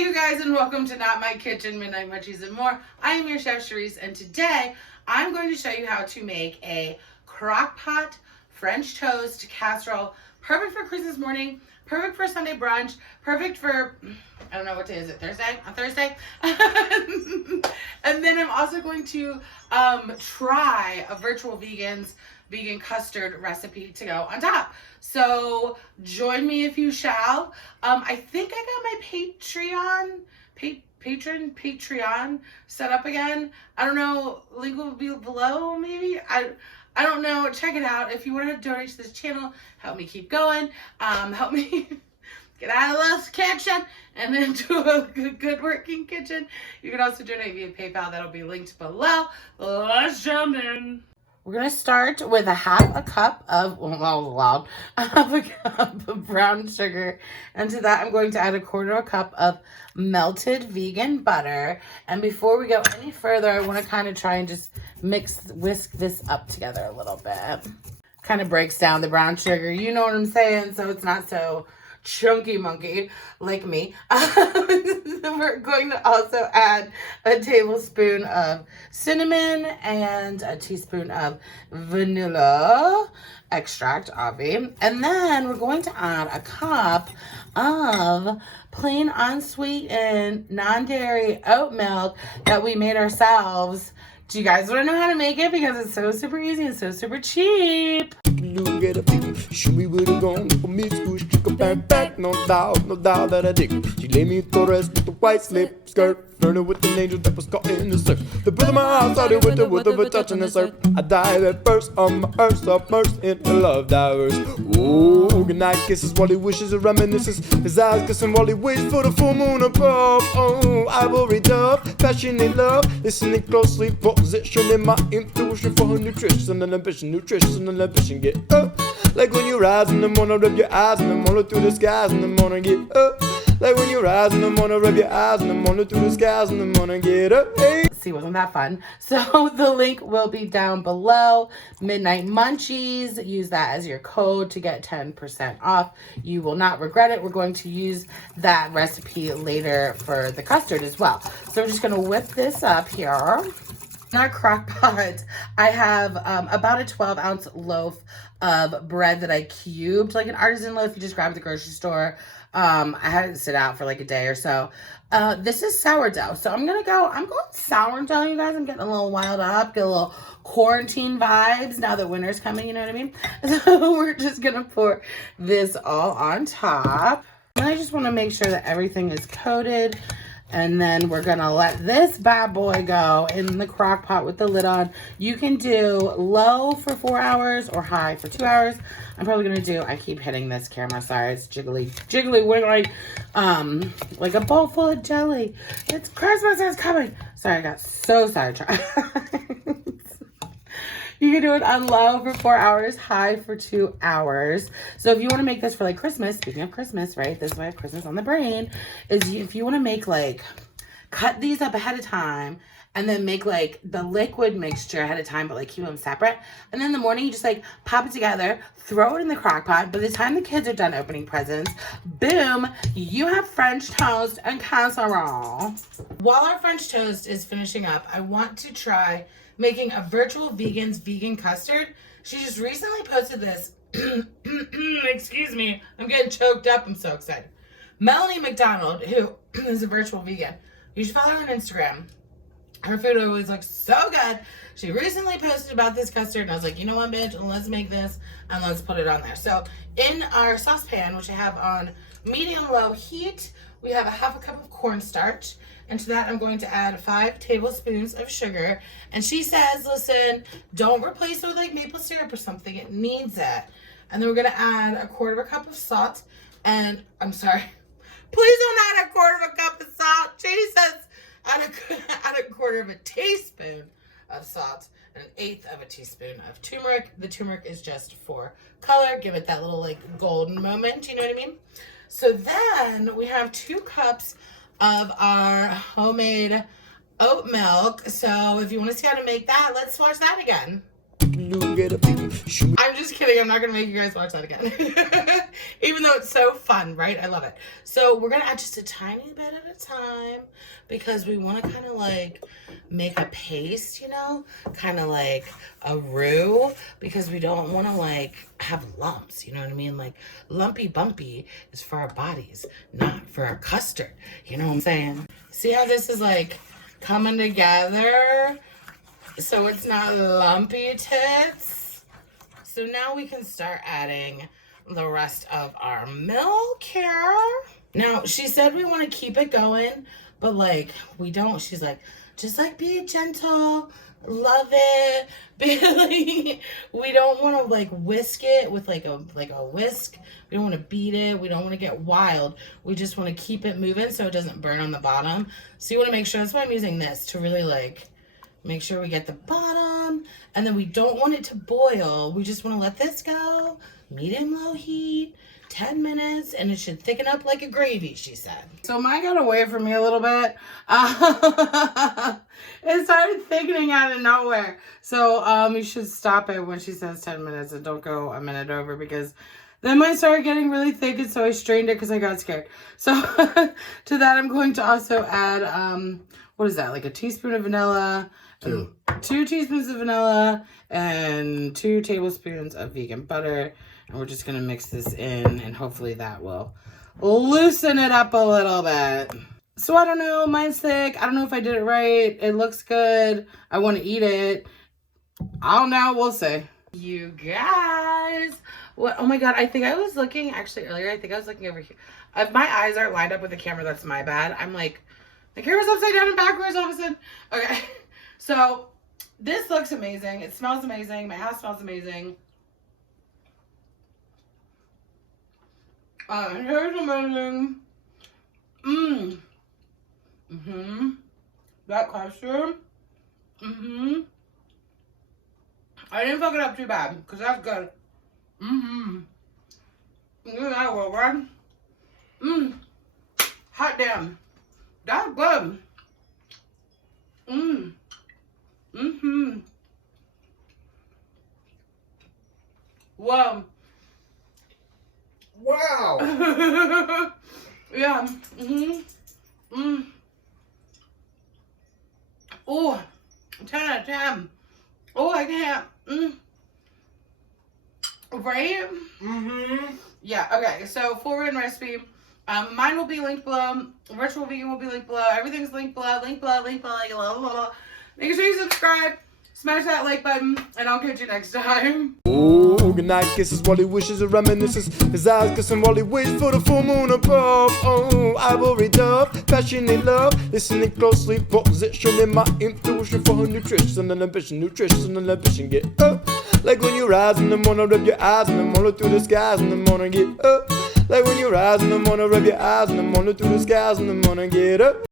Hey you guys, and welcome to Not My Kitchen, Midnight Munchies and More. I am your chef Charisse, and today I'm going to show you how to make a Crockpot French toast casserole. Perfect for Christmas morning, perfect for Sunday brunch, perfect for, I don't know what day is it, Thursday? On Thursday? And then I'm also going to try a virtual vegan custard recipe to go on top. So join me if you shall. I think I got my Patreon set up again. I don't know, link will be below maybe. I don't know. Check it out. If you want to donate to this channel, help me keep going. Help me get out of this kitchen and into a good working kitchen. You can also donate via PayPal. That'll be linked below. Let's jump in. We're going to start with half a cup of brown sugar. And to that, I'm going to add 1/4 cup of melted vegan butter. And before we go any further, I want to kind of try and just whisk this up together a little bit. Kind of breaks down the brown sugar. You know what I'm saying? So it's not so chunky monkey like me. We're going to also add a tablespoon of cinnamon and a teaspoon of vanilla extract, obvi. And then we're going to add a cup of plain unsweetened non-dairy oat milk that we made ourselves. Do you guys want to know how to make it? Because it's so super easy and so super cheap. Show me where to go for me to stick a back, no doubt that I dig. She laid me to rest with the white slip skirt, flirting with an angel that was caught in the surf. The breath of my heart started with the touch and the surf. I dive at first on my earth, submersed in the love divers. Oh, goodnight kisses while he wishes and reminisces. His eyes kissing while he waits for the full moon above. Oh, ivory dove, passionate love, listening closely, positioning my intuition for her nutrition and ambition, get up. Like when you rise in the morning, rub your eyes in the morning through the skies in the morning, get up. Like when you rise in the morning, rub your eyes in the morning through the skies in the morning, get up. Hey. See, wasn't that fun? So the link will be down below. Midnight Munchies. Use that as your code to get 10% off. You will not regret it. We're going to use that recipe later for the custard as well. So we're just going to whip this up here. In our crock pot, I have about a 12-ounce loaf of bread that I cubed, like an artisan loaf you just grab at the grocery store. I had it sit out for like a day or so. This is sourdough. So I'm going sourdough, you guys. I'm getting a little wild up, get a little quarantine vibes now that winter's coming, you know what I mean? So we're just going to pour this all on top. And I just want to make sure that everything is coated. And then we're going to let this bad boy go in the crock pot with the lid on. You can do low for 4 hours or high for 2 hours. I'm probably going to do, I keep hitting this camera, sorry, it's jiggly, wiggly, like a bowl full of jelly. It's Christmas is coming. Sorry, I got so sidetracked. You can do it on low for 4 hours, high for 2 hours. So if you want to make this for like Christmas, speaking of Christmas, right? This is why I have Christmas on the brain, is if you want to make like, cut these up ahead of time and then make like the liquid mixture ahead of time, but like keep them separate. And then in the morning, you just like pop it together, throw it in the crock pot. By the time the kids are done opening presents, boom, you have French toast and casserole. While our French toast is finishing up, I want to try making a virtual vegan custard. She just recently posted this. Excuse me, I'm getting choked up. I'm so excited. Melanie McDonald, who is a virtual vegan, you should follow her on Instagram. Her food always looks so good. She recently posted about this custard, and I was like, you know what, bitch, let's make this and let's put it on there. So in our saucepan, which I have on medium-low heat, we have a 1/2 cup of cornstarch. And to that, I'm going to add 5 tablespoons of sugar. And she says, listen, don't replace it with like maple syrup or something. It needs it. And then we're going to add 1/4 cup of salt. And I'm sorry, please don't add 1/4 cup of salt. She says add a 1/4 teaspoon of salt and 1/8 teaspoon of turmeric. The turmeric is just for color. Give it that little like golden moment. You know what I mean? So then we have 2 cups of our homemade oat milk. So if you want to see how to make that, let's watch that again. look at a people. Show me. I'm just kidding. I'm not going to make you guys watch that again. Even though it's so fun, right? I love it. So we're going to add just a tiny bit at a time because we want to kind of like make a paste, you know, kind of like a roux, because we don't want to like have lumps, you know what I mean? Like lumpy bumpy is for our bodies, not for our custard. You know what I'm saying? See how this is like coming together so it's not lumpy tits? So now we can start adding the rest of our milk here. Now, she said we want to keep it going, but like we don't. She's like, just like be gentle, love it. Billy, we don't want to like whisk it with like a whisk. We don't want to beat it. We don't want to get wild. We just want to keep it moving so it doesn't burn on the bottom. So you want to make sure, that's why I'm using this, to really like make sure we get the bottom. And then we don't want it to boil. We just want to let this go, medium low heat, 10 minutes, and it should thicken up like a gravy, she said. So mine got away from me a little bit. It started thickening out of nowhere. So you should stop it when she says 10 minutes and don't go a minute over, because then mine started getting really thick, and so I strained it because I got scared. So to that, I'm going to also add, what is that, like a teaspoon of vanilla, 2 teaspoons of vanilla, and 2 tablespoons of vegan butter. And we're just going to mix this in, and hopefully that will loosen it up a little bit. So I don't know, mine's thick. I don't know if I did it right. It looks good. I want to eat it. I don't know. We'll see. You guys. What? Oh my God. I think I was looking actually earlier. I think I was looking over here. If my eyes aren't lined up with the camera, that's my bad. I'm like, the camera's upside down and backwards all of a sudden. Okay. So this looks amazing. It smells amazing. My house smells amazing. Here's amazing. That custard. I didn't fuck it up too bad, because that's good. Look at that one, right? Hot damn. That's good. Whoa. Wow. Yeah. Oh, 10 out of 10. Oh, I can't. Right? Yeah, okay. So, full-written recipe. Mine will be linked below. Virtual vegan will be linked below. Everything's linked below. Link below. Make sure you subscribe. Smash that like button. And I'll catch you next time. Oh, goodnight kisses while he wishes and reminisces. His eyes kissing while he waits for the full moon above. Oh, ivory dove, passionate love. Listening closely, positioning my intuition for her nutrition and ambition. Get up. Like when you rise in the morning, rub your eyes in the morning through the skies in the morning. Get up. Like when you rise in the morning, rub your eyes in the morning through the skies in the morning. Get up.